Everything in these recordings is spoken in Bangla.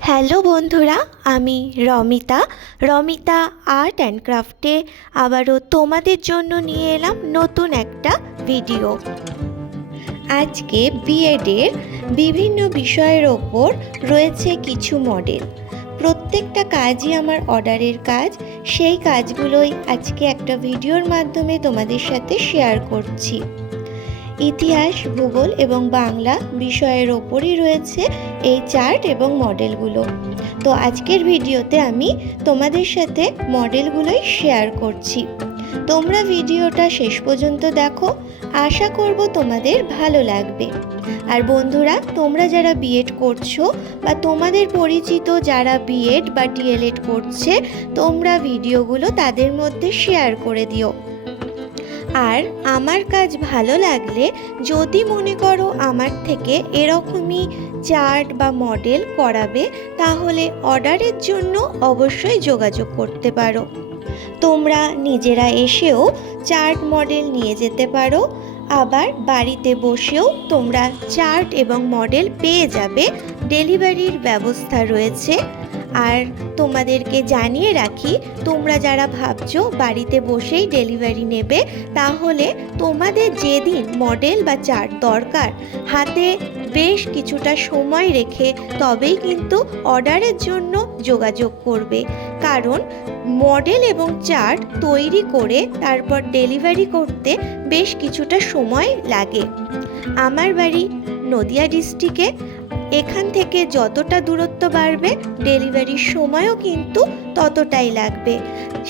হ্যালো বন্ধুরা, আমি রমিতা আর্ট অ্যান্ড ক্রাফটে আবারও তোমাদের জন্য নিয়ে এলাম নতুন একটা ভিডিও। আজকে বিএডের বিভিন্ন বিষয়ের ওপর রয়েছে কিছু মডেল। প্রত্যেকটা কাজই আমার অর্ডারের কাজ, সেই কাজগুলোই আজকে একটা ভিডিওর মাধ্যমে তোমাদের সাথে শেয়ার করছি। ইতিহাস, ভূগোল এবং বাংলা বিষয়ের ওপরই রয়েছে এই চার্ট এবং মডেলগুলো। তো আজকের ভিডিওতে আমি তোমাদের সাথে মডেলগুলোই শেয়ার করছি। তোমরা ভিডিওটা শেষ পর্যন্ত দেখো, আশা করব তোমাদের ভালো লাগবে। আর বন্ধুরা, তোমরা যারা বিএড করছো বা তোমাদের পরিচিত যারা বিএড বা ডিএলএড করছে, তোমরা ভিডিওগুলো তাদের মধ্যে শেয়ার করে দিও। আর আমার কাজ ভালো লাগলে যদি মনে করো আমার থেকে এরকমই চার্ট বা মডেল করাবে, তাহলে অর্ডারের জন্য অবশ্যই যোগাযোগ করতে পারো। তোমরা নিজেরা এসেও চার্ট মডেল নিয়ে যেতে পারো, আবার বাড়িতে বসেও তোমরা চার্ট এবং মডেল পেয়ে যাবে। ডেলিভারির ব্যবস্থা রয়েছে। আর তোমাদেরকে জানিয়ে রাখি, তোমরা যারা ভাবছো বাড়িতে বসেই ডেলিভারি নেবে, তাহলে তোমাদের যেদিন মডেল বা চার্ট দরকার, হাতে বেশ কিছুটা সময় রেখে তবেই কিন্তু অর্ডারের জন্য যোগাযোগ করবে। কারণ মডেল এবং চার্ট তৈরি করে তারপর ডেলিভারি করতে বেশ কিছুটা সময় লাগে। আমার বাড়ি নদিয়া ডিস্ট্রিক্টে। এখান থেকে যতটা দূরত্ব বাড়বে, ডেলিভারির সময়ও কিন্তু ততটাই লাগবে।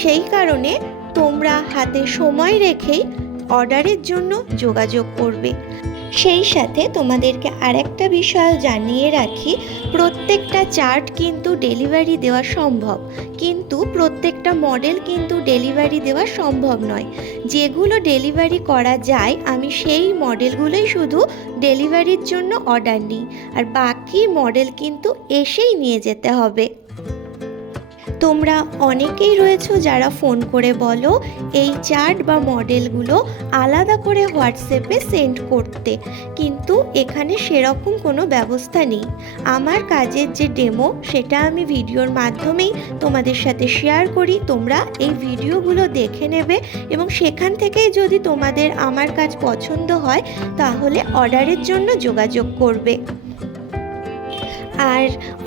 সেই কারণে তোমরা হাতে সময় রেখেই অর্ডারের জন্য যোগাযোগ করবে। সেই সাথে তোমাদেরকে আরেকটা বিষয় জানিয়ে রাখি, প্রত্যেকটা চার্ট কিন্তু ডেলিভারি দেওয়া সম্ভব, কিন্তু প্রত্যেকটা মডেল কিন্তু ডেলিভারি দেওয়া সম্ভব নয়। যেগুলো ডেলিভারি করা যায়, আমি সেই মডেলগুলোই শুধু ডেলিভারির জন্য অর্ডার নিই, আর বাকি মডেল কিন্তু এসেই নিয়ে যেতে হবে। তোমরা অনেকেই রয়েছো যারা ফোন করে বলো এই চার্ট বা মডেলগুলো আলাদা করে হোয়াটসঅ্যাপে সেন্ড করতে, কিন্তু এখানে সেরকম কোনো ব্যবস্থা নেই। আমার কাজের যে ডেমো, সেটা আমি ভিডিওর মাধ্যমেই তোমাদের সাথে শেয়ার করি। তোমরা এই ভিডিওগুলো দেখে নেবে এবং সেখান থেকেই যদি তোমাদের আমার কাজ পছন্দ হয়, তাহলে অর্ডারের জন্য যোগাযোগ করবে। আর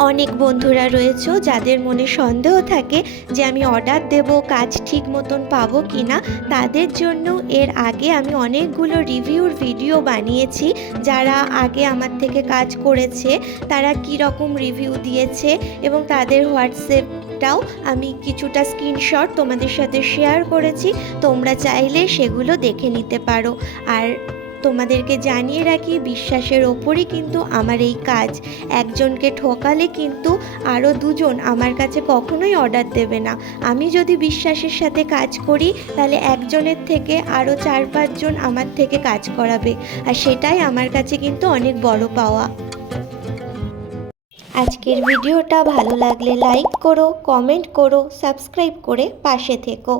অনেক বন্ধুরা রয়েছে যাদের মনে সন্দেহ থাকে যে আমি অর্ডার দেব, কাজ ঠিক মতন পাবো কি না। তাদের জন্য এর আগে আমি অনেকগুলো রিভিউর ভিডিও বানিয়েছি। যারা আগে আমার থেকে কাজ করেছে, তারা কি রকম রিভিউ দিয়েছে এবং তাদের হোয়াটসঅ্যাপটাও আমি কিছুটা স্ক্রিনশট তোমাদের সাথে শেয়ার করেছি। তোমরা চাইলে সেগুলো দেখে নিতে পারো। আর তোমাদেরকে জানিয়ে রাখি, বিশ্বাসের ওপরই কিন্তু আমার এই কাজ। একজনকে ঠকালে কিন্তু আরও দুজন আমার কাছে কখনোই অর্ডার দেবে না। আমি যদি বিশ্বাসের সাথে কাজ করি, তাহলে একজনের থেকে আরও 4-5 জন আমার থেকে কাজ করাবে, আর সেটাই আমার কাছে কিন্তু অনেক বড় পাওয়া। আজকের ভিডিওটা ভালো লাগলে লাইক করো, কমেন্ট করো, সাবস্ক্রাইব করে পাশে থেকো।